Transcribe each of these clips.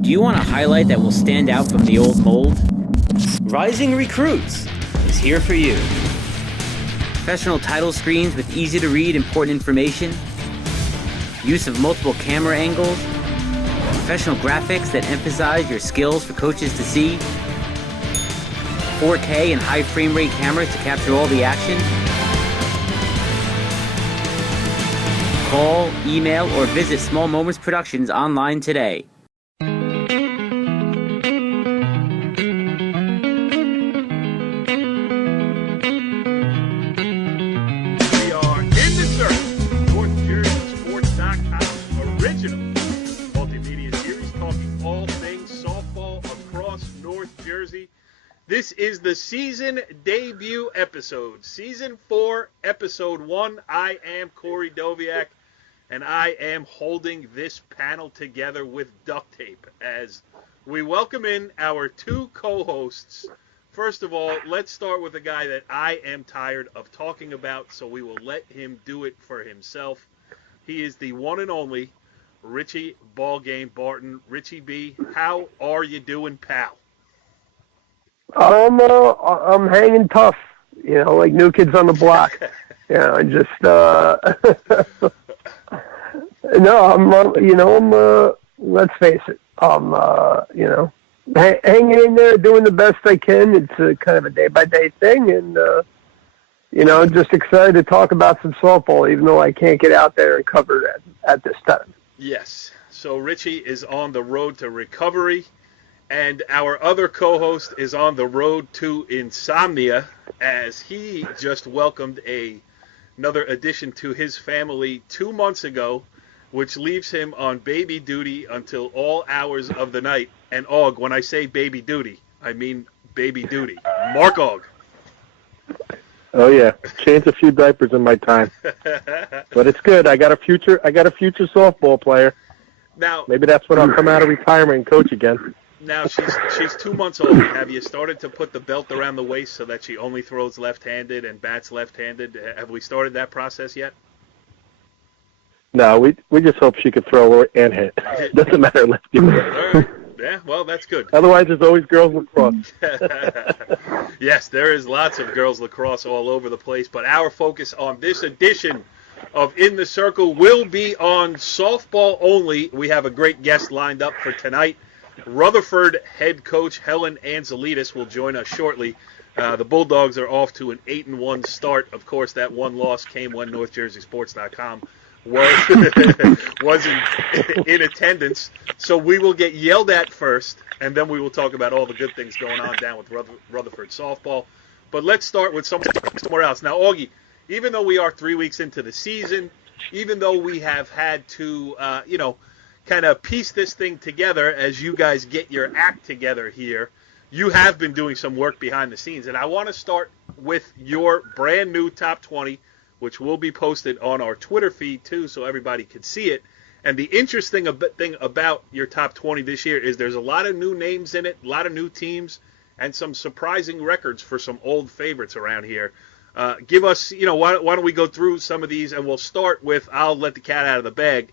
Do you want a highlight that will stand out from the old mold? Rising Recruits is here for you. Professional title screens with easy-to-read important information, use of multiple camera angles, professional graphics that emphasize your skills for coaches to see, 4K and high frame rate cameras to capture all the action. Call, email, or visit Small Moments Productions online today. We are in the circle, NorthJerseySports.com's original multimedia series talking all things softball across North Jersey. This is the season debut episode, Season 4, Episode 1. I am Corey Doviak, and I am holding this panel together with duct tape as we welcome in our two co-hosts. First of all, let's start with a guy that I am tired of talking about, so we will let him do it for himself. He is the one and only Richie Ballgame Barton. Richie B, how are you doing, pal? I'm hanging tough, like new kids on the block. Let's face it, hanging in there, doing the best I can. It's kind of a day-by-day thing, and, just excited to talk about some softball, even though I can't get out there and cover it at this time. Yes, so Richie is on the road to recovery, and our other co-host is on the road to insomnia, as he just welcomed another addition to his family 2 months ago, which leaves him on baby duty until all hours of the night. And Aug, when I say baby duty, I mean baby duty. Marc Aug. Oh yeah, changed a few diapers in my time, but it's good. I got a future softball player. Now maybe that's when I'll come out of retirement and coach again. Now she's 2 months old. Have you started to put the belt around the waist so that she only throws left-handed and bats left-handed? Have we started that process yet? No, we just hope she could throw and hit. Doesn't matter lefty or right. Right. Yeah, well, that's good. Otherwise, there's always girls lacrosse. Yes, there is lots of girls lacrosse all over the place, but our focus on this edition of In the Circle will be on softball only. We have a great guest lined up for tonight. Rutherford head coach Helen Antzoulides will join us shortly. The Bulldogs are off to an 8-1 start. Of course, that one loss came when NorthJerseySports.com was in attendance. So we will get yelled at first, and then we will talk about all the good things going on down with Rutherford softball. But let's start with somewhere else. Now, Augie, even though we are 3 weeks into the season, even though we have had to, kind of piece this thing together as you guys get your act together here, you have been doing some work behind the scenes. And I want to start with your brand new top 20, which will be posted on our Twitter feed too, so everybody can see it. And the interesting thing about your top 20 this year is there's a lot of new names in it, a lot of new teams, and some surprising records for some old favorites around here. Give us, why don't we go through some of these, and we'll start with, I'll let the cat out of the bag.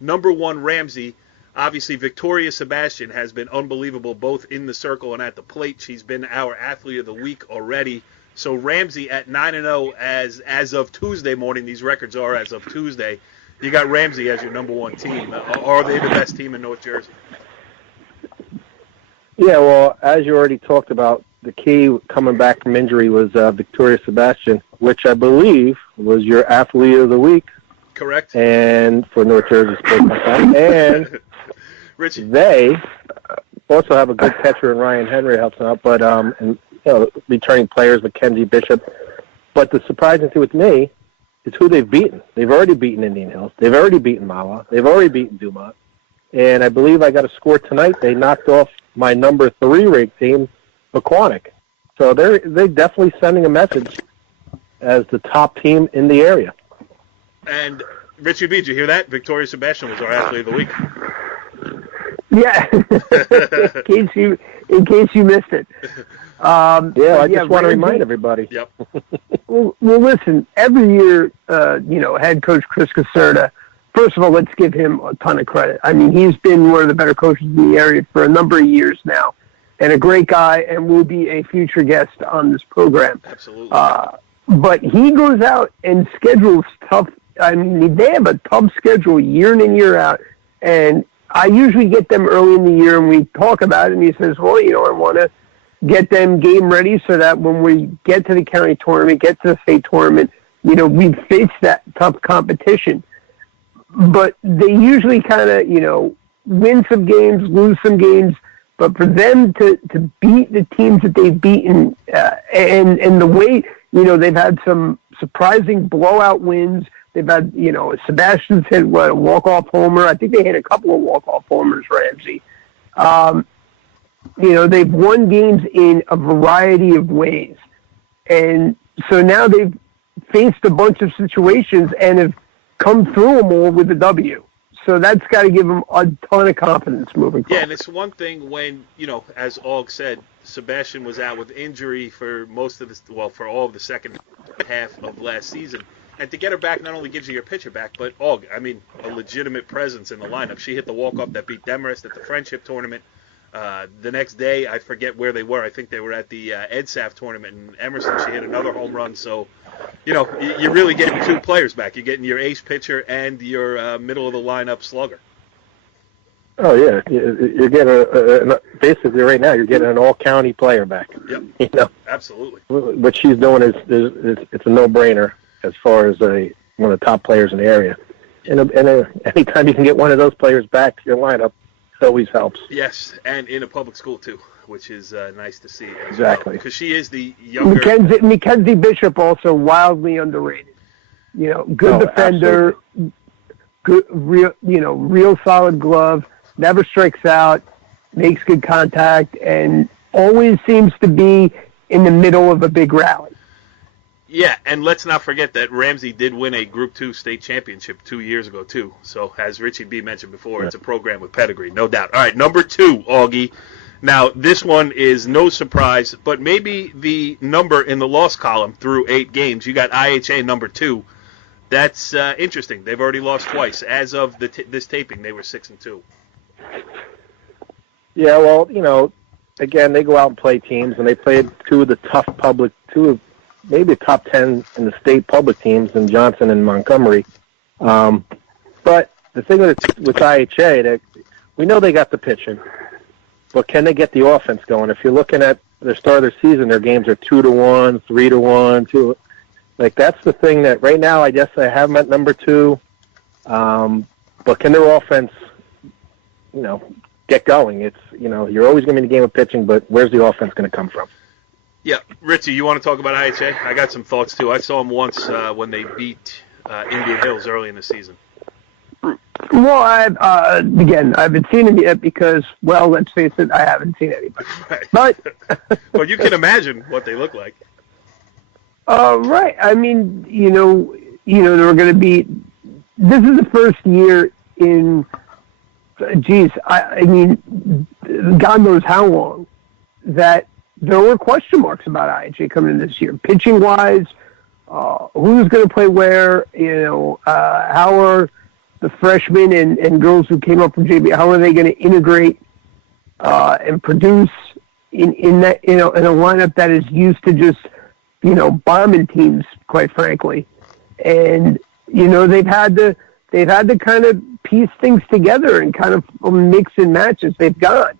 Number 1, Ramsey. Obviously, Victoria Sebastian has been unbelievable both in the circle and at the plate. She's been our Athlete of the Week already. So Ramsey at 9-0 as of Tuesday morning. These records are as of Tuesday. You got Ramsey as your number 1 team. Are they the best team in North Jersey? Yeah, well, as you already talked about, the key coming back from injury was Victoria Sebastian, which I believe was your Athlete of the Week. Correct. And for North Jersey Sports.com. And Richie. They also have a good catcher in Ryan Henry helps them out, but returning players, Mackenzie Bishop. But the surprising thing with me is who they've beaten. They've already beaten Indian Hills. They've already beaten Mawa. They've already beaten Dumont. And I believe I got a score tonight. They knocked off my number 3 ranked team, Pequannock. So they're definitely sending a message as the top team in the area. And Richie B, did you hear that? Victoria Sebastian was our Athlete of the Week. Yeah, in case you missed it. I just want to remind everybody. Yep. Well, listen. Every year, head coach Chris Caserta first of all, let's give him a ton of credit. I mean, he's been one of the better coaches in the area for a number of years now, and a great guy, and will be a future guest on this program. Absolutely. But he goes out and schedules tough. I mean, they have a tough schedule year in and year out, and I usually get them early in the year, and we talk about it, and he says, well, you know, I want to get them game ready so that when we get to the county tournament, get to the state tournament, you know, we face that tough competition. But they usually kind of, you know, win some games, lose some games. But for them to beat the teams that they've beaten, and the way, you know, they've had some surprising blowout wins. They've had, you know, Sebastian's hit, a walk-off homer. I think they hit a couple of walk-off homers, Ramsey. You know, they've won games in a variety of ways. And so now they've faced a bunch of situations and have come through them all with a W. So that's got to give them a ton of confidence moving forward. Yeah, and it's one thing when, you know, as Aug said, Sebastian was out with injury for most of this, well, for all of the second half of last season. And to get her back not only gives you your pitcher back, but Aug, I mean, a legitimate presence in the lineup. She hit the walk-off that beat Demarest at the Friendship Tournament. The next day, I forget where they were. I think they were at the EdSAF tournament in Emerson. She hit another home run. So, you know, you're really getting two players back. You're getting your ace pitcher and your middle-of-the-lineup slugger. Oh, yeah. You're getting basically right now, you're getting an all-county player back. Yep. You know? Absolutely. What she's doing is it's a no-brainer as far as one of the top players in the area. And anytime you can get one of those players back to your lineup, it always helps. Yes, and in a public school, too, which is nice to see. Exactly. Because she is the younger... Mackenzie Bishop also wildly underrated. You know, good defender, good, real solid glove, never strikes out, makes good contact, and always seems to be in the middle of a big rally. Yeah, and let's not forget that Ramsey did win a Group 2 state championship 2 years ago, too. So, as Richie B. mentioned before, It's a program with pedigree, no doubt. All right, number 2, Augie. Now, this one is no surprise, but maybe the number in the loss column through 8 games. You got IHA number 2. That's interesting. They've already lost twice. As of this taping, they were 6-2. Yeah, well, you know, again, they go out and play teams, and they played two of the maybe top 10 in the state public teams in Johnson and Montgomery. But the thing with IHA, that we know they got the pitching, but can they get the offense going? If you're looking at the start of the season, their games are 2-1, 3-1, 2. Like, that's the thing that right now I guess I have them at number 2. But can their offense, you know, get going? It's, you know, you're always going to be in the game of pitching, but where's the offense going to come from? Yeah, Richie, you want to talk about IHA? I got some thoughts, too. I saw them once when they beat Indian Hills early in the season. Well, I haven't seen them yet because, well, let's face it, I haven't seen anybody. Right. But well, you can imagine what they look like. Right. I mean, you know, they're going to be. This is the first year in. I mean, God knows how long that there were question marks about IHA coming in this year, pitching wise. Who's going to play where? You know, how are the freshmen and girls who came up from JV? How are they going to integrate and produce in that, you know, in a lineup that is used to just, you know, bombing teams, quite frankly. And you know, they've had to kind of piece things together and kind of mix and match as they've gone.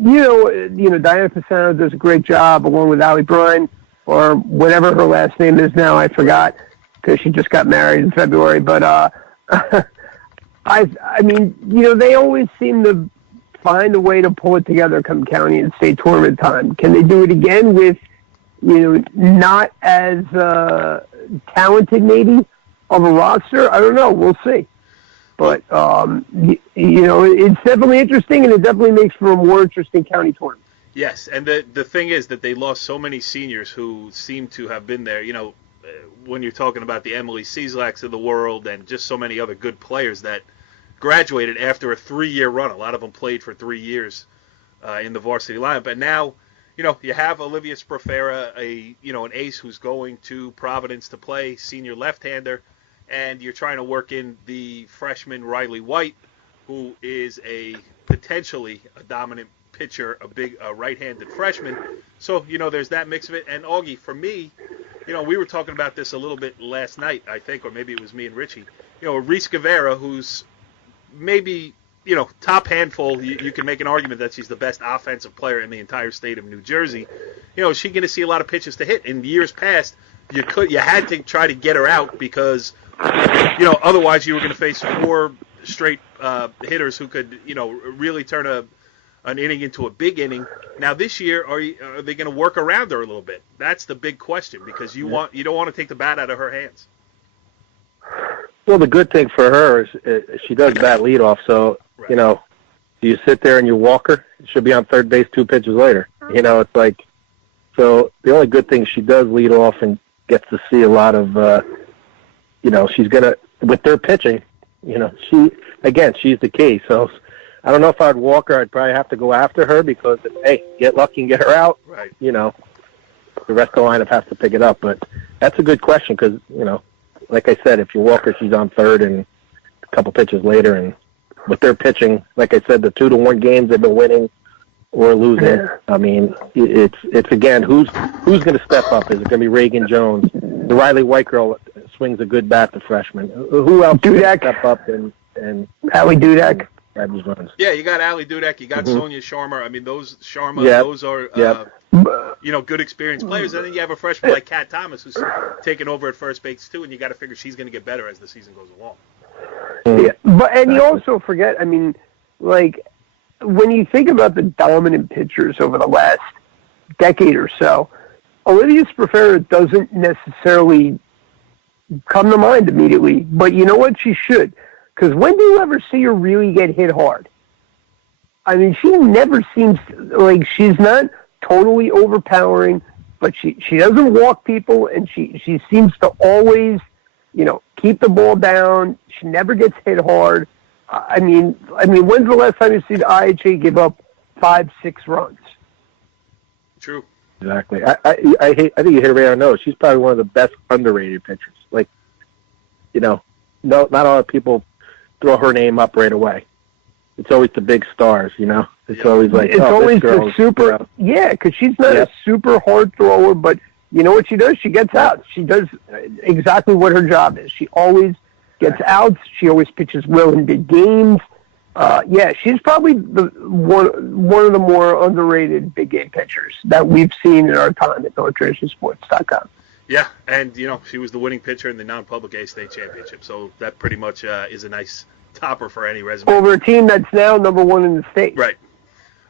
You know, Diana Fasano does a great job along with Allie Bryan, or whatever her last name is now. I forgot because she just got married in February. But I mean, you know, they always seem to find a way to pull it together come county and state tournament time. Can they do it again with, you know, not as talented maybe of a roster? I don't know. We'll see. But, you know, it's definitely interesting, and it definitely makes for a more interesting county tournament. Yes, and the thing is that they lost so many seniors who seem to have been there. You know, when you're talking about the Emily Cieslaks of the world and just so many other good players that graduated after a 3-year run. A lot of them played for 3 years in the varsity lineup. And now, you know, you have Olivia Sprofera, an ace who's going to Providence to play, senior left-hander. and you're trying to work in the freshman Riley White, who is potentially a dominant pitcher, a right-handed freshman. So, there's that mix of it. And Augie, for me, we were talking about this a little bit last night, I think, or maybe it was me and Richie. Reese Guevara, who's maybe, top handful. You can make an argument that she's the best offensive player in the entire state of New Jersey. Is she going to see a lot of pitches to hit? In years past, you had to try to get her out because, otherwise you were going to face 4 straight hitters who could, really turn an inning into a big inning. Now this year, are they going to work around her a little bit? That's the big question because you don't want to take the bat out of her hands. Well, the good thing for her is she does bat leadoff, so right. You sit there and you walk her. She'll be on third base 2 pitches later. It's like, so the only good thing she does lead off and gets to see a lot of, she's gonna with their pitching. She's the key. So I don't know if I'd walk her. I'd probably have to go after her because, hey, get lucky and get her out. Right. The rest of the lineup has to pick it up. But that's a good question because, like I said, if you walk her, she's on third and a couple pitches later. And with their pitching, like I said, the 2-1 games they've been winning or losing. I mean, it's again, who's going to step up? Is it going to be Reagan Jones? The Riley White girl swings a good bat, the freshman. Who else can step up and Allie Dudek? Yeah, you got Allie Dudek, you got Sonia Sharma. I mean, those are good experienced players. And then you have a freshman like Kat Thomas who's taking over at first base too, and you got to figure she's going to get better as the season goes along. Yeah, and you also forget. I mean, like when you think about the dominant pitchers over the last decade or so, Olivia Sperfera doesn't necessarily come to mind immediately. But you know what? She should. Because when do you ever see her really get hit hard? I mean, she never seems like she's not totally overpowering, but she doesn't walk people, and she seems to always, keep the ball down. She never gets hit hard. I mean, when's the last time you see the IHA give up 5-6 runs? True. Exactly. I think you hit it right on the nose. She's probably one of the best underrated pitchers. Like, not a lot of people throw her name up right away. It's always the big stars, It's always like, it's always the super, because she's not a super hard thrower, but you know what she does? She gets outs. She does exactly what her job is. She always gets outs. She always pitches well in big games. She's probably one of the more underrated big game pitchers that we've seen in our time at NorthJerseySports.com. Yeah, and, she was the winning pitcher in the non-public A state championship, so that pretty much is a nice topper for any resume. Over a team that's now number 1 in the state. Right.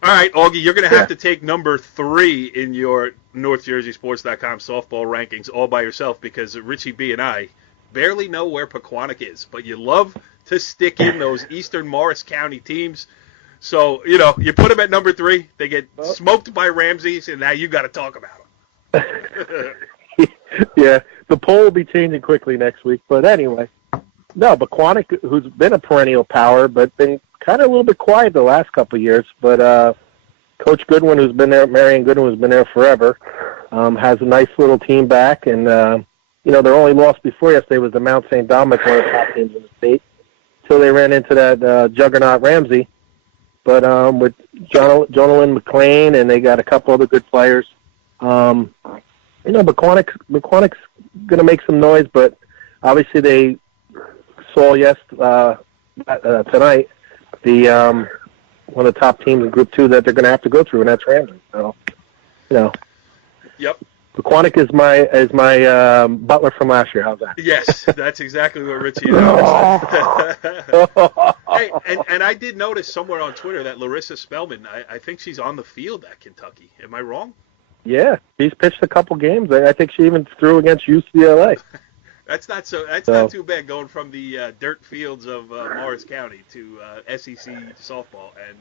All right, Augie, you're going to have to take number 3 in your NorthJerseySports.com softball rankings all by yourself because Richie B and I barely know where Pequannock is, but you love to stick in those Eastern Morris County teams. So, you put them at number 3, they get smoked by Ramses, and now you got to talk about them. Yeah, the poll will be changing quickly next week. But anyway, no, Pequannock, who's been a perennial power, but been kind of a little bit quiet the last couple of years. But Coach Goodwin, who's been there, Marion Goodwin, who's been there forever, has a nice little team back. And, their only loss before yesterday was the Mount St. Dominic, one of the top teams in the state, until they ran into that juggernaut Ramsey. But with Jonalyn McLean, and they got a couple other good players. Pequannock's going to make some noise, but obviously they saw tonight the one of the top teams in Group 2 that they're going to have to go through, and that's Ramsey. So, Yep. Pequannock is my butler from last year. How's that? Yes, that's exactly what Richie noticed. Hey, and I did notice somewhere on Twitter that Larissa Spellman, I think she's on the field at Kentucky. Am I wrong? Yeah, she's pitched a couple games. I think she even threw against UCLA. That's not too bad going from the dirt fields of Morris County to SEC softball and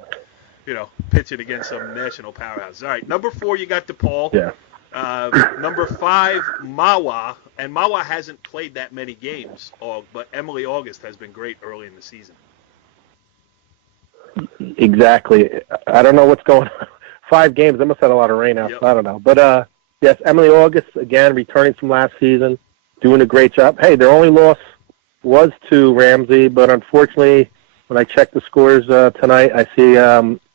pitching against some national powerhouses. All right, number 4 you got DePaul. Yeah. Number 5 Mawa, and Mawa hasn't played that many games, but Emily August has been great early in the season. Exactly. I don't know what's going on. 5 games. They must have had a lot of rain out. Yep. I don't know. But, yes, Emily August, again, returning from last season, doing a great job. Hey, their only loss was to Ramsey, but unfortunately, when I checked the scores tonight, I see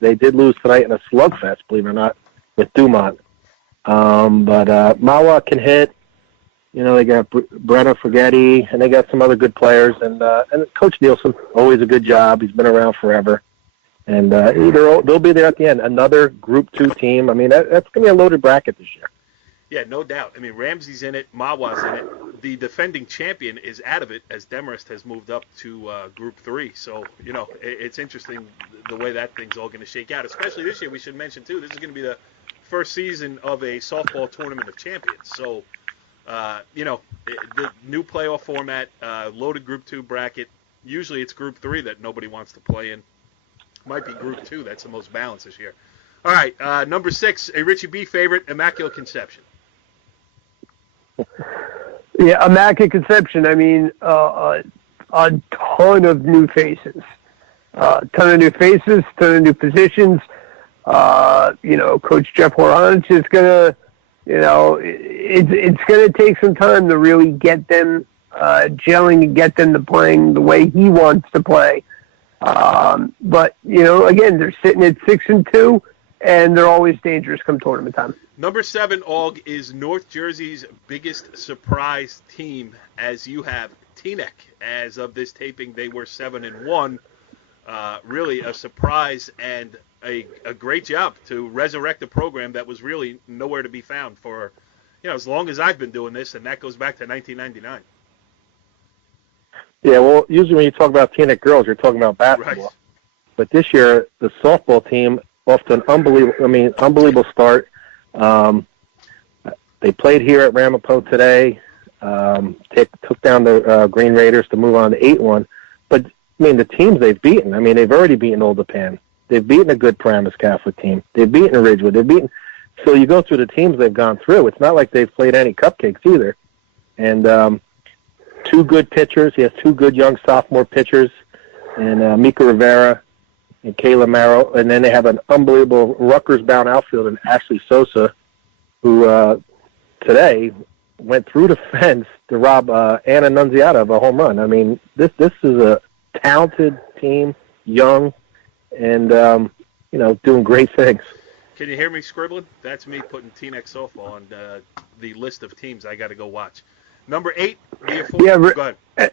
they did lose tonight in a slugfest, believe it or not, with Dumont. But Mawa can hit. You know, they got Brenna Forgetti, and they got some other good players. And Coach Nielsen, always a good job. He's been around forever. And they'll be there at the end. Another Group 2 team. I mean, that's going to be a loaded bracket this year. Yeah, no doubt. I mean, Ramsey's in it. Mawa's in it. The defending champion is out of it as Demarest has moved up to Group 3. So, you know, it's interesting the way that thing's all going to shake out. Especially this year, we should mention, too, this is going to be the first season of a softball tournament of champions. So, you know, the new playoff format, loaded Group 2 bracket. Usually it's Group 3 that nobody wants to play in. Might be Group 2. That's the most balanced this year. All right, number 6, a Richie B favorite, Immaculate Conception. Yeah, Immaculate Conception. I mean, a ton of new faces. Ton of new positions. You know, Coach Jeff Horanich is going to, you know, it's going to take some time to really get them gelling and get them to playing the way he wants to play. But, you know, again, they're sitting at 6-2, and they're always dangerous come tournament time. Number 7, Aug, is North Jersey's biggest surprise team, as you have Teaneck. As of this taping, they were 7-1. Really a surprise and a great job to resurrect a program that was really nowhere to be found for, you know, as long as I've been doing this, and that goes back to 1999. Yeah, well, usually when you talk about Teaneck girls, you're talking about basketball. Right. But this year, the softball team off to an unbelievable start. They played here at Ramapo today. Took down the Green Raiders to move on to 8-1. But I mean, the teams they've beaten. I mean, they've already beaten Old Japan. They've beaten a good Paramus Catholic team. They've beaten Ridgewood. They've beaten. So you go through the teams they've gone through. It's not like they've played any cupcakes either. And 2 good pitchers. He has 2 good young sophomore pitchers, and Mika Rivera and Kayla Marrow. And then they have an unbelievable Rutgers-bound outfielder in Ashley Sosa, who today went through the fence to rob Anna Nunziata of a home run. I mean, this is a talented team, young, and you know, doing great things. Can you hear me scribbling? That's me putting Teaneck softball on the list of teams I got to go watch. Number 8, go ahead.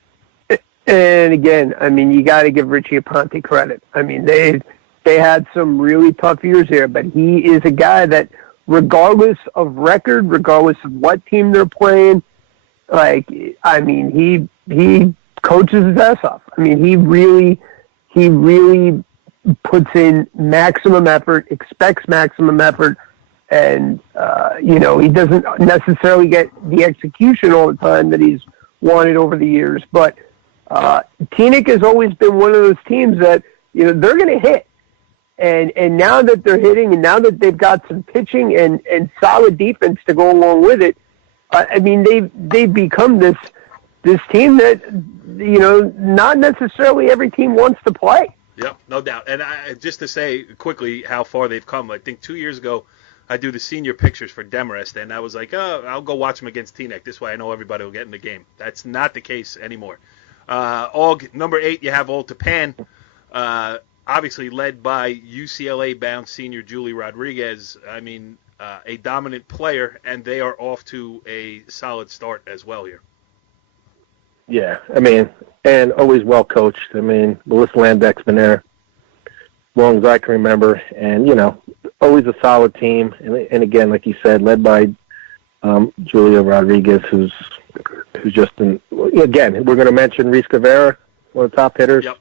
And again, I mean, you got to give Richie Aponte credit. I mean, they had some really tough years here, but he is a guy that, regardless of record, regardless of what team they're playing, like, I mean, he coaches his ass off. I mean, he really puts in maximum effort, expects maximum effort, and, you know, he doesn't necessarily get the execution all the time that he's wanted over the years. But Teaneck has always been one of those teams that, you know, they're going to hit. And now that they're hitting, and now that they've got some pitching and solid defense to go along with it, I mean, they've become this team that, you know, not necessarily every team wants to play. Yep, no doubt. And just to say quickly how far they've come, I think 2 years ago, I do the senior pictures for Demarest, and I was like, oh, I'll go watch them against Teaneck. This way I know everybody will get in the game. That's not the case anymore. Aug, number 8, you have Old Japan, obviously led by UCLA-bound senior Julie Rodriguez. I mean, a dominant player, and they are off to a solid start as well here. Yeah, I mean, and always well coached. I mean, Melissa Landeck's been there as long as I can remember, and, you know, always a solid team. And again, like you said, led by Julia Rodriguez, who's just again, we're going to mention Reese Guevara, one of the top hitters. Yep.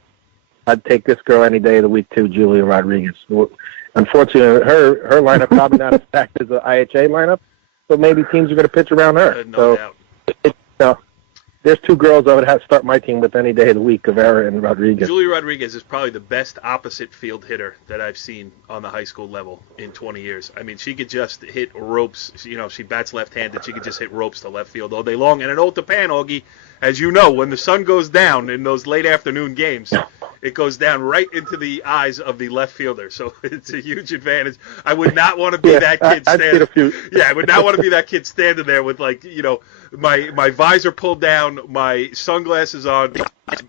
I'd take this girl any day of the week too, Julia Rodriguez. Unfortunately, her lineup probably not as stacked as the IHA lineup, so maybe teams are going to pitch around her. No doubt. There's 2 girls I would have to start my team with any day of the week, Guevara and Rodriguez. Julia Rodriguez is probably the best opposite field hitter that I've seen on the high school level in 20 years. I mean, she could just hit ropes. You know, she bats left-handed. She could just hit ropes to left field all day long. And an Old Japan, Augie, as you know, when the sun goes down in those late afternoon games, it goes down right into the eyes of the left fielder. So it's a huge advantage. I would not want to be that kid standing. I would not want to be that kid standing there with, like, you know, my visor pulled down, my sunglasses on,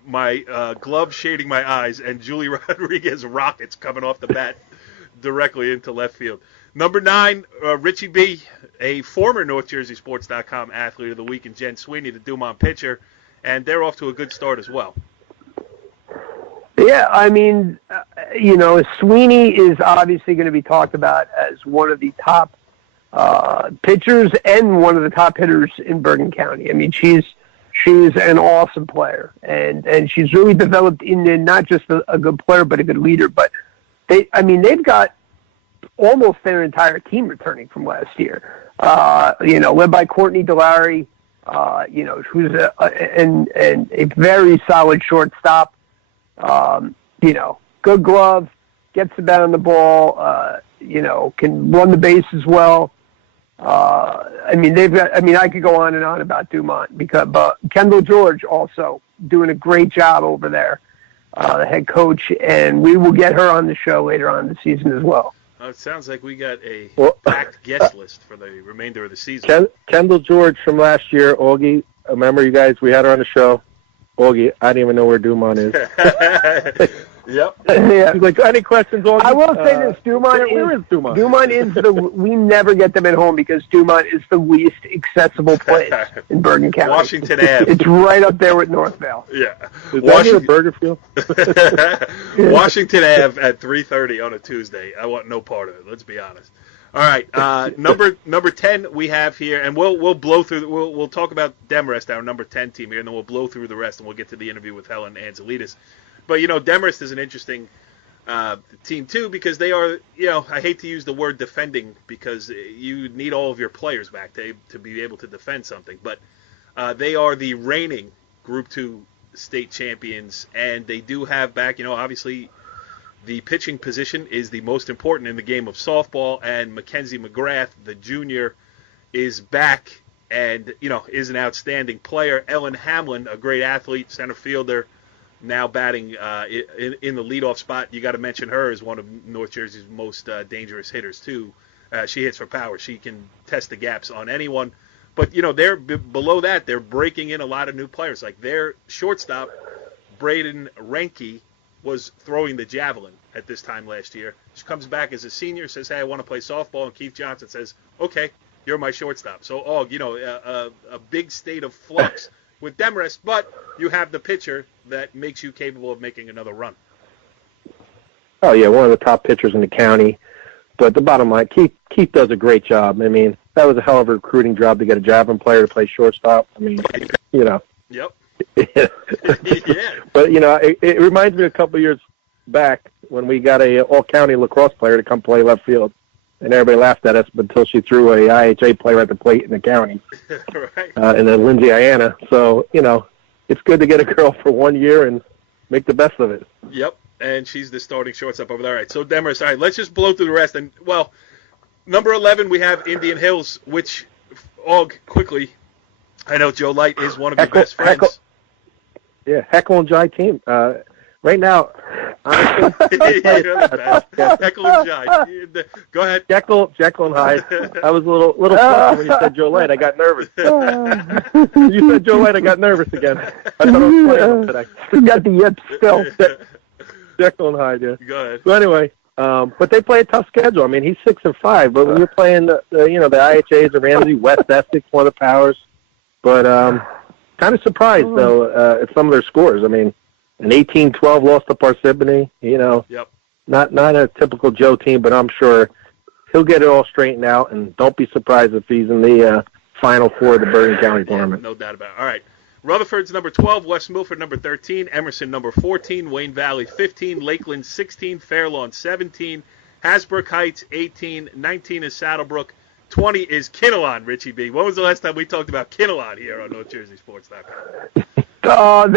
my glove shading my eyes, and Julie Rodriguez rockets coming off the bat directly into left field. Number 9, Richie B, a former NorthJerseySports.com athlete of the week, and Jen Sweeney, the Dumont pitcher, and they're off to a good start as well. Yeah, I mean, you know, Sweeney is obviously going to be talked about as one of the top pitchers and one of the top hitters in Bergen County. I mean, she's an awesome player, and she's really developed into not just a good player but a good leader. But they've got almost their entire team returning from last year. You know, led by Courtney Delary, you know, who's a very solid shortstop. You know, good glove, gets the bat on the ball, you know, can run the bases well. I mean, I could go on and on about Dumont but Kendall George also doing a great job over there, the head coach, and we will get her on the show later on in the season as well. It sounds like we got a packed guest list for the remainder of the season. Kendall George from last year, Augie, remember you guys, we had her on the show. Augie, I didn't even know where Dumont is. Yep. Yeah. He's like, any questions, Augie? I will say this, where is Dumont? Dumont is we never get them at home because Dumont is the least accessible place in Bergen County. Washington Ave. It's right up there with Northvale. Yeah. Is that near Burgerfield? Washington Ave at 3:30 on a Tuesday. I want no part of it. Let's be honest. All right, number 10 we have here, and we'll blow through. We'll talk about Demarest, our number 10 team here, and then we'll blow through the rest, and we'll get to the interview with Helen Antzoulides. But, you know, Demarest is an interesting team too, because they are, you know, I hate to use the word defending because you need all of your players back to be able to defend something, but they are the reigning Group 2 state champions, and they do have back, you know, obviously the pitching position is the most important in the game of softball, and Mackenzie McGrath, the junior, is back and, you know, is an outstanding player. Ellen Hamlin, a great athlete, center fielder, now batting in the leadoff spot. You got to mention her as one of North Jersey's most dangerous hitters, too. She hits for power. She can test the gaps on anyone. But, you know, they're below that, they're breaking in a lot of new players. Like their shortstop, Braden Renke, was throwing the javelin at this time last year. She comes back as a senior, says, hey, I want to play softball, and Keith Johnson says, okay, you're my shortstop. So, you know, a big state of flux with Demarest, but you have the pitcher that makes you capable of making another run. Oh, yeah, one of the top pitchers in the county. But the bottom line, Keith does a great job. I mean, that was a hell of a recruiting job to get a javelin player to play shortstop. I mean, you know. Yep. Yeah. But, you know, it reminds me a couple of years back when we got a all-county lacrosse player to come play left field, and everybody laughed at us until she threw a IHA player at the plate in the county. Right. And then Lindsay Iana. So, you know, it's good to get a girl for 1 year and make the best of it. Yep, and she's the starting shortstop over there. All right, so Demarest, all right, let's just blow through the rest. And, well, number 11, we have Indian Hills, which, quickly, I know Joe Light is one of your best friends. Yeah, Heckle and Jai team. Right now, honestly, Heckle and Jai. Go ahead. Jekyll and Hyde. I was a little flat when you said Joe Light. I got nervous. You said Joe Light. I got nervous again. I thought I was playing them today. You got the yips still. Jekyll and Hyde. Yeah. Go ahead. So anyway, but they play a tough schedule. I mean, he's 6-5, but when you're playing the IHAs, the Ramsey, West Essex, one of the powers, but kind of surprised though at some of their scores. I mean, an 18-12 loss to Parsippany, you know. Yep. Not a typical Joe team, but I'm sure he'll get it all straightened out, and don't be surprised if he's in the Final Four of the Bergen County tournament. No doubt about it. All right. Rutherford's number 12, West Milford number 13, Emerson number 14, Wayne Valley 15, Lakeland 16, Fairlawn 17, Hasbrook Heights 18, 19 is Saddlebrook, 20 is Kinnelon, Richie B. When was the last time we talked about Kinnelon here on NorthJerseySports.com?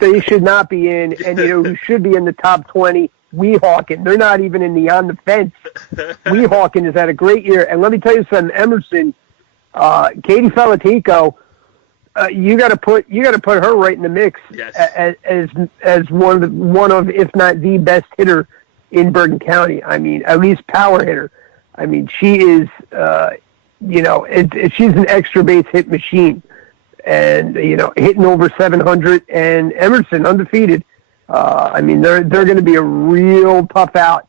They should not be in, and you know who should be in the top 20? Weehawken. They're not even on the fence. Weehawken has had a great year, and let me tell you something. Emerson, Katie Falatico, you got to put her right in the mix Yes. as one of if not the best hitter in Bergen County. I mean, at least power hitter. I mean, she is she's an extra base hit machine, and hitting over 700. And Emerson undefeated. I mean, they're going to be a real tough out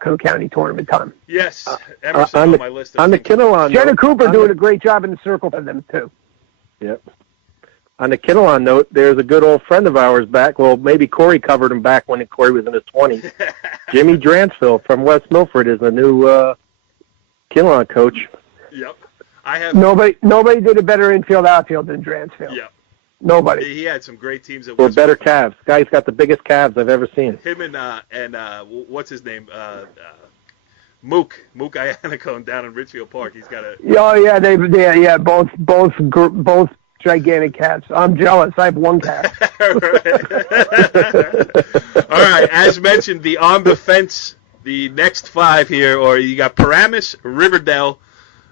come county tournament time. Yes, Emerson on my list. On the Kinnelon Jenna note, Cooper doing a great job in the circle for them too. Yep. On the Kinnelon note, there's a good old friend of ours back. Well, maybe Corey covered him back when Corey was in his 20s. Jimmy Dransville from West Milford is the new Kinnelon coach. Yep. I have Nobody did a better infield outfield than Dransville. Yep. Nobody. He had some great teams at Or West better Milford. calves. Guy's got the biggest calves I've ever seen. Him and what's his name? Mook Iannacone down in Richfield Park. He's got a. Oh yeah, both gigantic cats. I'm jealous. I have one cat. All right. As mentioned, the on the fence, the next 5 here, or you got Paramus, Riverdale,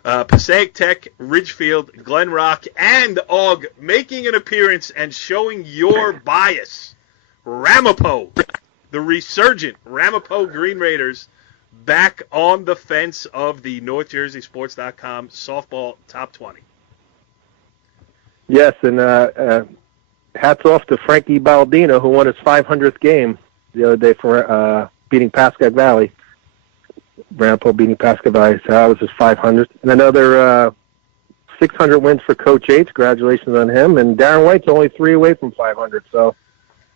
Passaic Tech, Ridgefield, Glen Rock, and Aug making an appearance and showing your bias. Ramapo, the resurgent Ramapo Green Raiders, back on the fence of the NorthJerseySports.com softball top 20. Yes, and hats off to Frankie Baldino, who won his 500th game the other day for beating Pascack Valley. Ramapo beating Pascack Valley, so that was his 500th. And another 600 wins for Coach H. Congratulations on him. And Darren White's only 3 away from 500, so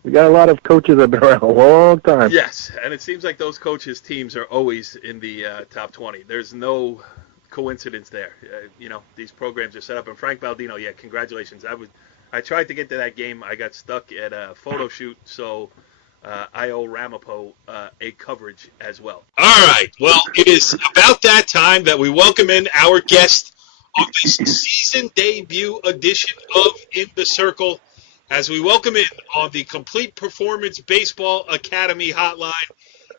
we got a lot of coaches that have been around a long time. Yes, and it seems like those coaches' teams are always in the top 20. There's no coincidence there. These programs are set up. And Frank Baldino, yeah, congratulations. I tried to get to that game. I got stuck at a photo shoot, so I owe Ramapo a coverage as well. All right. Well, it is about that time that we welcome in our guest of this season debut edition of In the Circle, as we welcome in on the Complete Performance Baseball Academy hotline,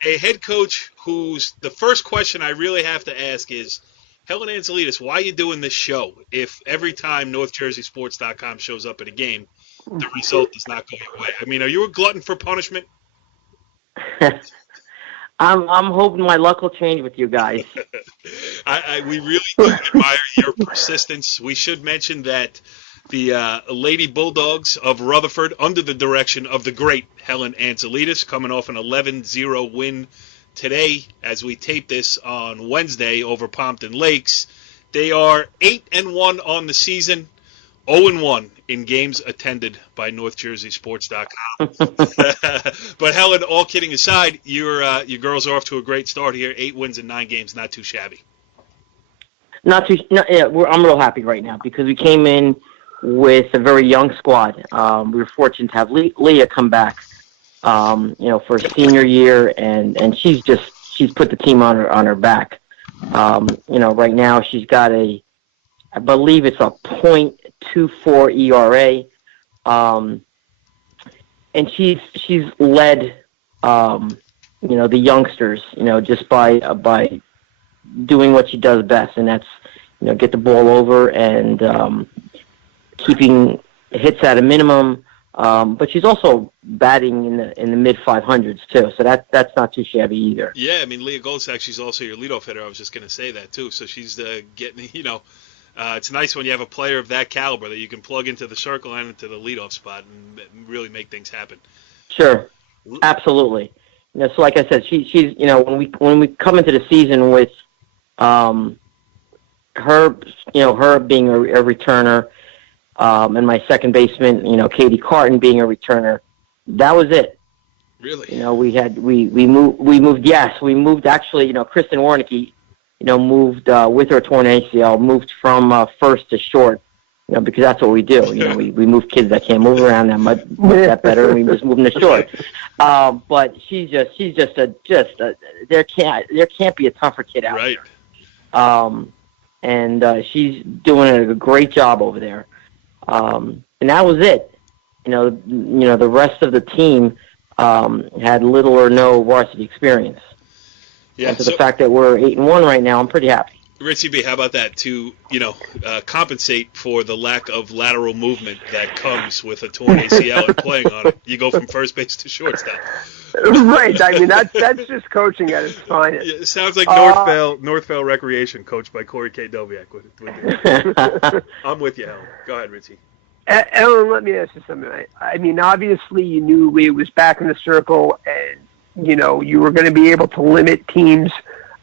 a head coach whose the first question I really have to ask is, Helen Antzoulides, why are you doing this show if every time NorthJerseySports.com shows up at a game, the result does not go your way? I mean, are you a glutton for punishment? I'm hoping my luck will change with you guys. We really do admire your persistence. We should mention that the Lady Bulldogs of Rutherford, under the direction of the great Helen Antzoulides, coming off an 11-0 win today as we tape this on Wednesday over Pompton Lakes. They are 8-1 on the season, 0-1 in games attended by NorthJerseySports.com. But Helen, all kidding aside, your girls are off to a great start here. 8 wins in 9 games, not too shabby. I'm real happy right now because we came in with a very young squad. We were fortunate to have Leah come back, for her senior year, and she's put the team on her back. Right now she's got I believe it's a .24 ERA, and she's led, the youngsters, just by doing what she does best, and that's, get the ball over and keeping hits at a minimum. But she's also batting in the mid 500s too, so that's not too shabby either. Yeah, I mean, Leah Goldsack, she's also your leadoff hitter. I was just going to say that too. So she's getting, it's nice when you have a player of that caliber that you can plug into the circle and into the leadoff spot and really make things happen. Sure, absolutely. So like I said, she's when we come into the season with her being a returner. And my second baseman, Katie Carton being a returner, that was it. Really? We moved. Yes, we moved. Actually, Kristen Warnicki, moved with her torn ACL, moved from first to short, because that's what we do. We move kids that can't move around that better, and we just move them to short. But she's just there can't be a tougher kid out there. Right. And she's doing a great job over there. And that was it. The rest of the team had little or no varsity experience. Yeah, and the fact that we're 8-1 right now, I'm pretty happy. Richie B, how about that? To compensate for the lack of lateral movement that comes with a torn ACL and playing on it, you go from first base to shortstop. Right. I mean, that's just coaching at its finest. Yeah, it sounds like Northvale Recreation, coached by Corey K. Dobiak. I'm with you, Helen. Go ahead, Richie. Ellen, let me ask you something. I mean, obviously, you knew Lee was back in the circle, and you were going to be able to limit teams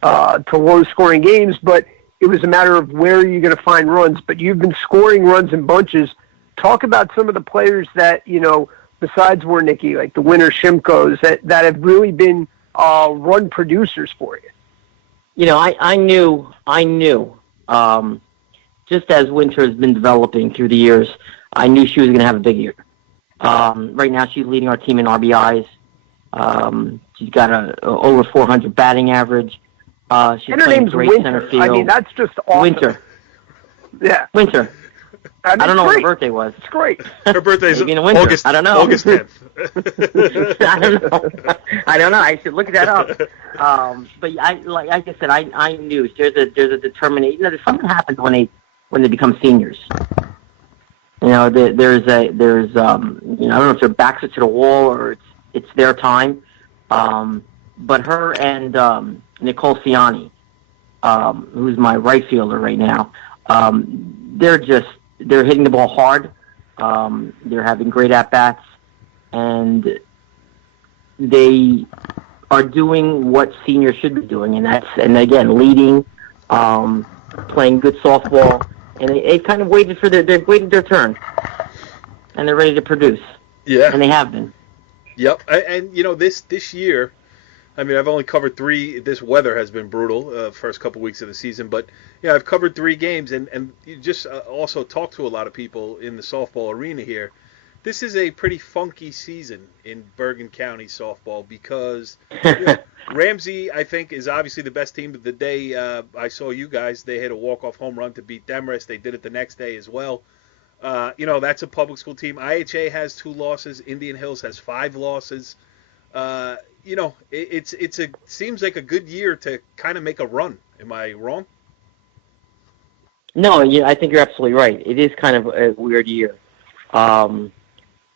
to low-scoring games, but it was a matter of where you're going to find runs. But you've been scoring runs in bunches. Talk about some of the players that, besides Warnicki, like the Winter Shimkos, that have really been run producers for you. I knew, just as Winter has been developing through the years, I knew she was going to have a big year. Right now she's leading our team in RBIs. She's got over 400 batting average. She's and her playing name's great Winter. Center field. I mean, that's just awesome. Winter. Yeah. Winter. I don't know what her birthday was. It's great. Her birthay's Maybe in the winter. August. I don't know. August 10th. I don't know. I should look that up. But like I said, I knew there's a determination. There's something happens when they become seniors. There's I don't know if their backs are to the wall or it's their time. But her and Nicole Ciani, who's my right fielder right now, they're hitting the ball hard. They're having great at-bats, and they are doing what seniors should be doing, and again, leading, playing good softball, and they kind of waited their turn, and they're ready to produce. Yeah. And they have been. Yep. And this year, I mean, I've only covered 3. This weather has been brutal first couple weeks of the season, but I've covered 3 games, and you just also talked to a lot of people in the softball arena here. This is a pretty funky season in Bergen County softball because Ramsey, I think, is obviously the best team. But the day I saw you guys, they hit a walk-off home run to beat Demarest. They did it the next day as well. That's a public school team. IHA has 2 losses. Indian Hills has 5 losses. It seems like a good year to kind of make a run. Am I wrong? No, I think you're absolutely right. It is kind of a weird year.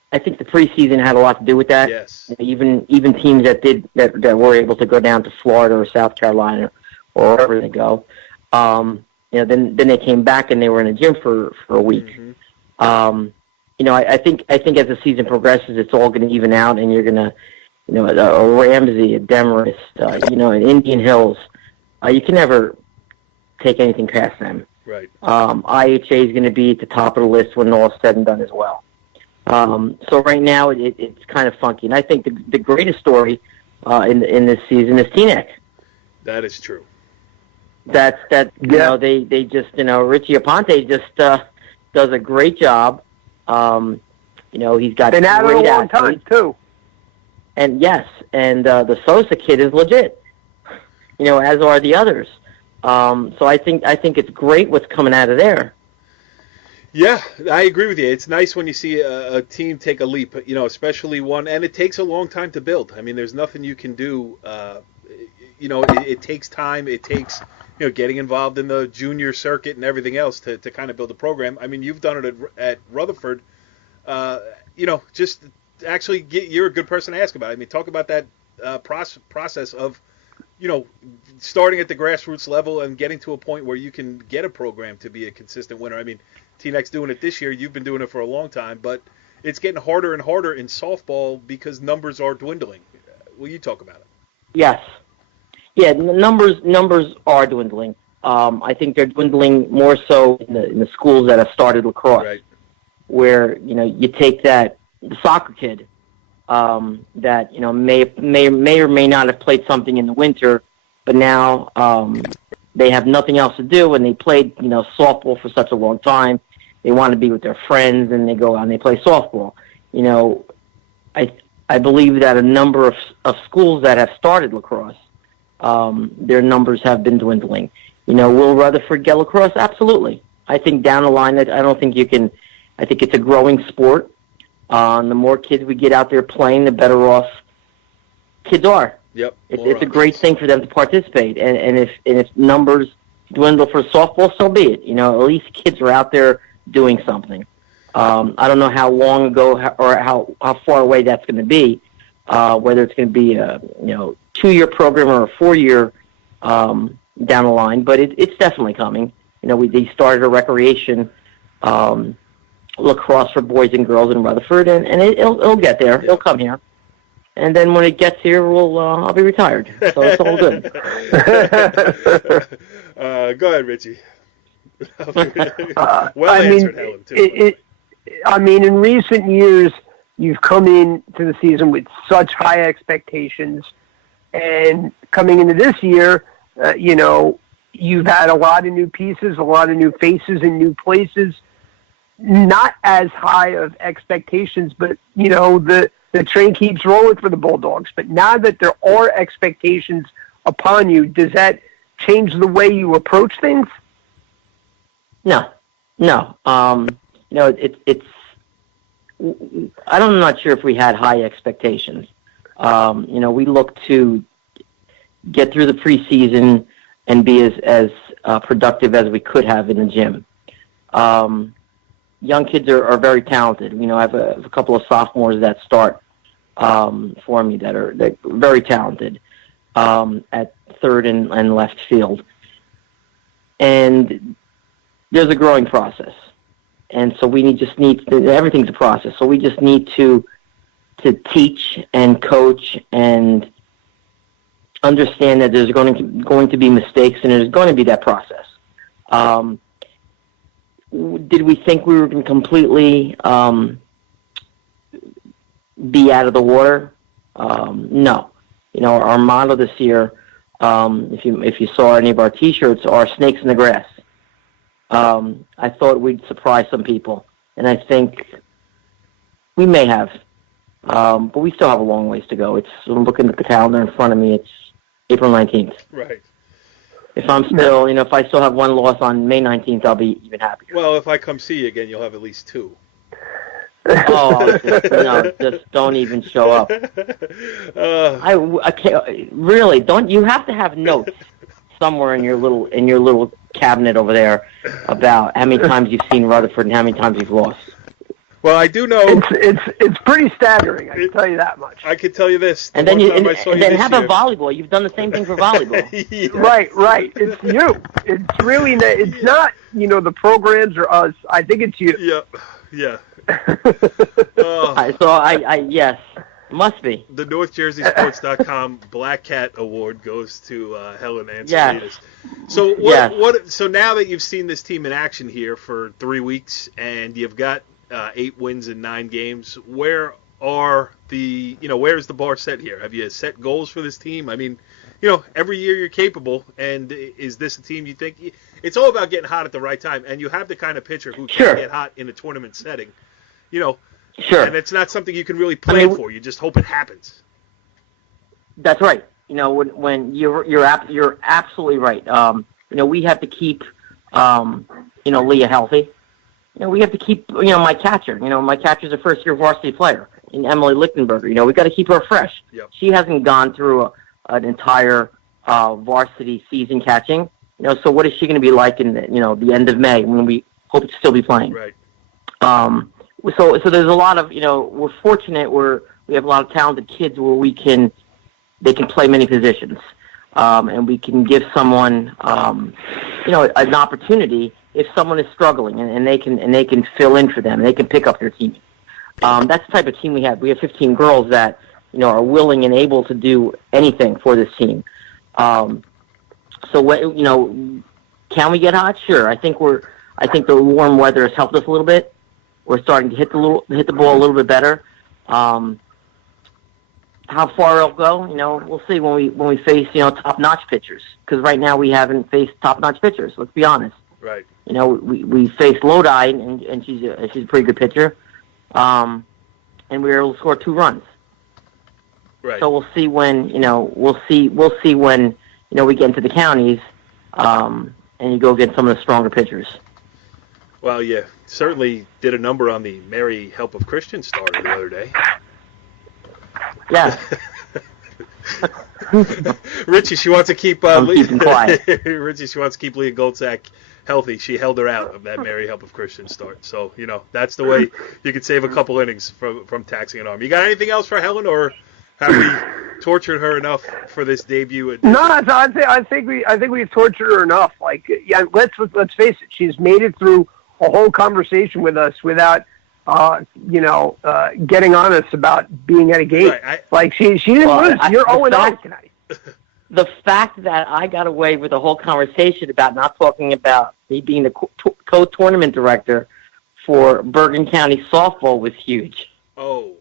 I think the preseason had a lot to do with that. Yes. Even teams that were able to go down to Florida or South Carolina or wherever they go, then they came back and they were in a gym for a week. Mm-hmm. I think as the season progresses, it's all going to even out, and you're going to, a Ramsey, a Demarest, an Indian Hills, you can never take anything past them. Right. IHA is going to be at the top of the list when all is said and done as well. So right now it's kind of funky, and I think the greatest story in this season is Teaneck. That is true. They just Richie Aponte just does a great job. He's got been at it a long time too. And yes, the Sosa kid is legit. As are the others. So I think it's great what's coming out of there. Yeah, I agree with you. It's nice when you see a team take a leap, especially one, and it takes a long time to build. I mean, there's nothing you can do. It takes time. It takes, getting involved in the junior circuit and everything else to kind of build a program. I mean, you've done it at Rutherford. Just actually you're a good person to ask about. I mean, talk about that process of, starting at the grassroots level and getting to a point where you can get a program to be a consistent winner. I mean, Teaneck's doing it this year. You've been doing it for a long time, but it's getting harder and harder in softball because numbers are dwindling. Will you talk about it? Yes. Yeah, numbers are dwindling. I think they're dwindling more so in the schools that have started lacrosse, right, where, you take the soccer kid that, may or may not have played something in the winter, but now they have nothing else to do, and they played, softball for such a long time. They want to be with their friends, and they go out and they play softball. I believe that a number of schools that have started lacrosse, their numbers have been dwindling. Will Rutherford get lacrosse? Absolutely. I think down the line, I don't think you can. I think it's a growing sport. The more kids we get out there playing, the better off kids are. Yep. It's a great thing for them to participate, and if numbers dwindle for softball, so be it. At least kids are out there doing something. I don't know how long ago or how far away that's going to be, whether it's going to be a 2-year program or a 4-year down the line, but it's definitely coming. They started a recreation lacrosse for boys and girls in Rutherford, and it'll get there. It'll come here. And then when it gets here, I'll be retired. So it's all good. Go ahead, Richie. Well answered, Helen, too. In recent years, you've come into the season with such high expectations, and coming into this year, you've had a lot of new pieces, a lot of new faces in new places. Not as high of expectations, but the train keeps rolling for the Bulldogs. But now that there are expectations upon you, does that change the way you approach things? No. It's. I'm not sure if we had high expectations. We look to get through the preseason and be as productive as we could have in the gym. Young kids are very talented. I have a couple of sophomores that start for me that are very talented at third and left field. And there's a growing process. And so everything's a process. So we just need to teach and coach and understand that there's going to be mistakes, and there's going to be that process. Did we think we were going to completely be out of the water? No. Our motto this year, if you saw any of our T-shirts, are snakes in the grass. I thought we'd surprise some people, and I think we may have. But we still have a long ways to go. I'm looking at the calendar in front of me. It's April 19th. Right. If I'm still, if I still have one loss on May 19th, I'll be even happier. Well, if I come see you again, you'll have at least 2. Just don't even show up. I can't really. Don't you have to have notes somewhere in your little cabinet over there about how many times you've seen Rutherford and how many times you've lost? Well, I do know it's pretty staggering. I can tell you that much. I can tell you this. And then have a volleyball. You've done the same thing for volleyball. Yeah. Right. It's you. It's really it's not the programs or us. I think it's you. Yeah. Yes, must be. The NorthJerseySports.com Black Cat Award goes to Helen Antzoulides. Yes. So what? So now that you've seen this team in action here for 3 weeks and you've got 8 wins in 9 games, where's the bar set here? Have you set goals for this team? I mean, every year you're capable, and is this a team you think it's all about getting hot at the right time? And you have the kind of pitcher who can get hot in a tournament setting, Sure. And it's not something you can really plan for. You just hope it happens. That's right. When you're absolutely right. We have to keep Leah healthy. We have to keep my catcher. My catcher's a first-year varsity player in Emily Lichtenberger. We got to keep her fresh. Yep. She hasn't gone through an entire varsity season catching. So what is she going to be like in the end of May when we hope to still be playing? Right. So there's a lot of we're fortunate we have a lot of talented kids where they can play many positions, and we can give someone an opportunity if someone is struggling, and they can fill in for them, and they can pick up their team. That's the type of team we have. We have 15 girls that are willing and able to do anything for this team. So can we get hot? Sure. I think the warm weather has helped us a little bit. We're starting to hit the ball a little bit better. How far it'll go, we'll see when we face top-notch pitchers. Because right now we haven't faced top-notch pitchers. Let's be honest. Right. We faced Lodi, and she's a pretty good pitcher, and we were able to score 2 runs. Right. So we'll see when we'll see when we get into the counties, and you go get some of the stronger pitchers. Well, you certainly did a number on the Mary Help of Christians starter the other day. Yeah. Richie, she wants to keep I'm keeping quiet. Richie, she wants to keep Leah Goldsack healthy. She held her out of that Mary Help of Christians start. So, that's the way you could save a couple innings from taxing an arm. You got anything else for Helen, or have we tortured her enough for this debut edition? No, I think we've tortured her enough. Like, yeah, let's face it. She's made it through a whole conversation with us without, getting on us about being at a game. Right, she didn't lose. You're 0-0 tonight. The fact that I got away with the whole conversation about not talking about me being the co-tournament director for Bergen County softball was huge. Oh.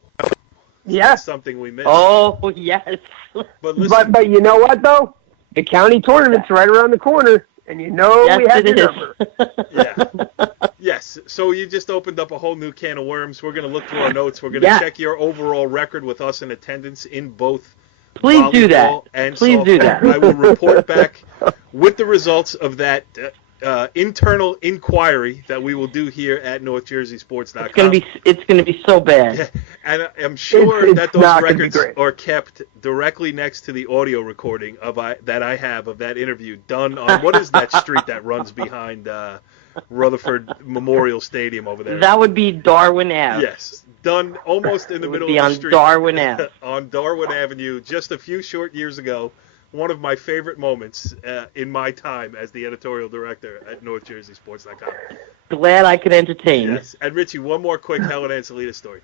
Yeah. That's something we missed. Oh, yes. But listen. But you know what, though? The county tournament's right around the corner, and we have your number. Yeah. Yes. So you just opened up a whole new can of worms. We're going to look through our notes. We're going to check your overall record with us in attendance in both Please do that. And Please do that. I will report back with the results of that internal inquiry that we will do here at NorthJerseySports.com. It's gonna be so bad. And I'm sure that those records are kept directly next to the audio recording that I have of that interview done on what is that street that runs behind Rutherford Memorial Stadium over there? That would be Darwin Ave. Yes. Done almost in the middle of the street. Darwin Ave. On Darwin Avenue, just a few short years ago. One of my favorite moments in my time as the editorial director at NorthJerseySports.com. Glad I could entertain. Yes. And Richie, one more quick Helen Antzoulides story.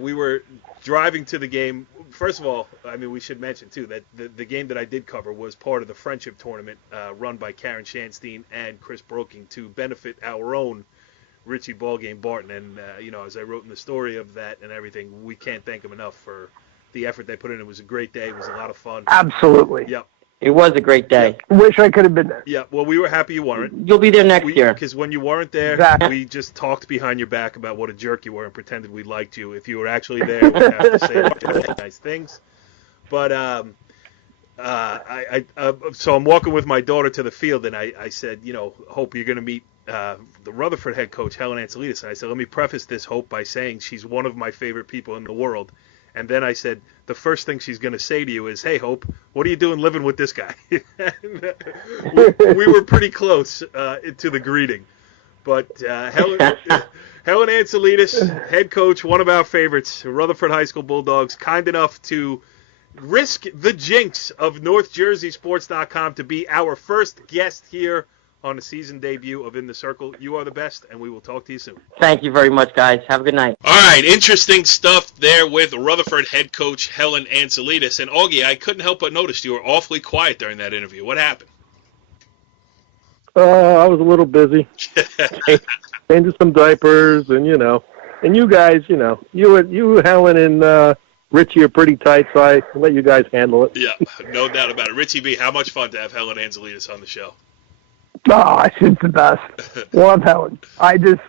We were driving to the game. First of all, we should mention, too, that the game that I did cover was part of the friendship tournament run by Karen Shanstein and Chris Broking to benefit our own Richie Ballgame Barton. And, as I wrote in the story of that and everything, we can't thank him enough for the effort they put in. It was a great day. It was a lot of fun. Absolutely. Yep. It was a great day. Yep. Wish I could have been there. Yeah, well, we were happy you weren't. You'll be there next year. Because when you weren't there, exactly. We just talked behind your back about what a jerk you were and pretended we liked you. If you were actually there, we'd have to say nice things. But so I'm walking with my daughter to the field, and I said, Hope, you're going to meet the Rutherford head coach, Helen Antzoulides. And I said, let me preface this, Hope, by saying she's one of my favorite people in the world. And then I said, the first thing she's going to say to you is, hey, Hope, what are you doing living with this guy? we were pretty close to the greeting. But Helen Antzoulides, head coach, one of our favorites, Rutherford High School Bulldogs, kind enough to risk the jinx of NorthJerseySports.com to be our first guest here on the season debut of In the Circle. You are the best, and we will talk to you soon. Thank you very much, guys. Have a good night. All right, interesting stuff there with Rutherford head coach Helen Antzoulides. And Augie, I couldn't help but notice you were awfully quiet during that interview. What happened? I was a little busy. Changing some diapers, and and you guys, you Helen and Richie are pretty tight, so I let you guys handle it. Yeah, no doubt about it. Richie B, how much fun to have Helen Antzoulides on the show. Oh, she's the best. Love Helen. I just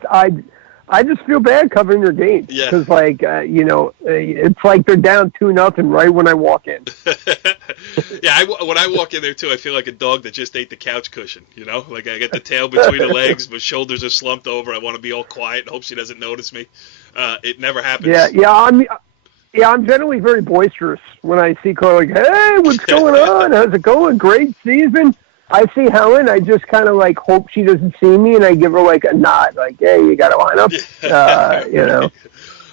feel bad covering their games because, it's like they're down 2-0 right when I walk in. Yeah, when I walk in there too, I feel like a dog that just ate the couch cushion. Like I get the tail between the legs, my shoulders are slumped over. I want to be all quiet and hope she doesn't notice me. It never happens. I'm generally very boisterous when I see Carl. Like, hey, what's going on? How's it going? Great season. I see Helen, I just kind of hope she doesn't see me, and I give her a nod, hey, you got to line up,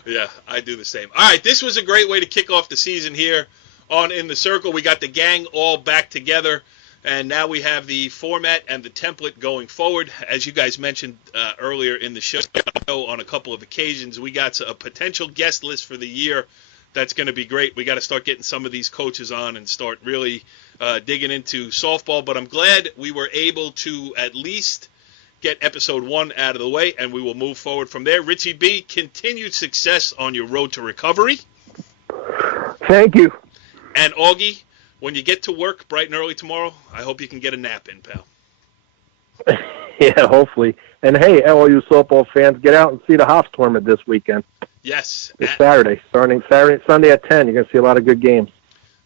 Yeah, I do the same. All right, this was a great way to kick off the season here on In the Circle. We got the gang all back together, and now we have the format and the template going forward. As you guys mentioned earlier in the show, on a couple of occasions, we got a potential guest list for the year. That's going to be great. We got to start getting some of these coaches on and start really digging into softball. But I'm glad we were able to at least get episode 1 out of the way, and we will move forward from there. Richie B, continued success on your road to recovery. Thank you. And Augie, when you get to work bright and early tomorrow, I hope you can get a nap in, pal. Yeah, hopefully. And hey, all you softball fans, get out and see the Hoffs tournament this weekend. Yes. It's Saturday, Sunday at 10. You're going to see a lot of good games.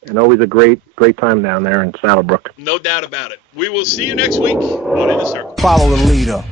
And always a great time down there in Saddlebrook. No doubt about it. We will see you next week on In the Circle. Follow the leader.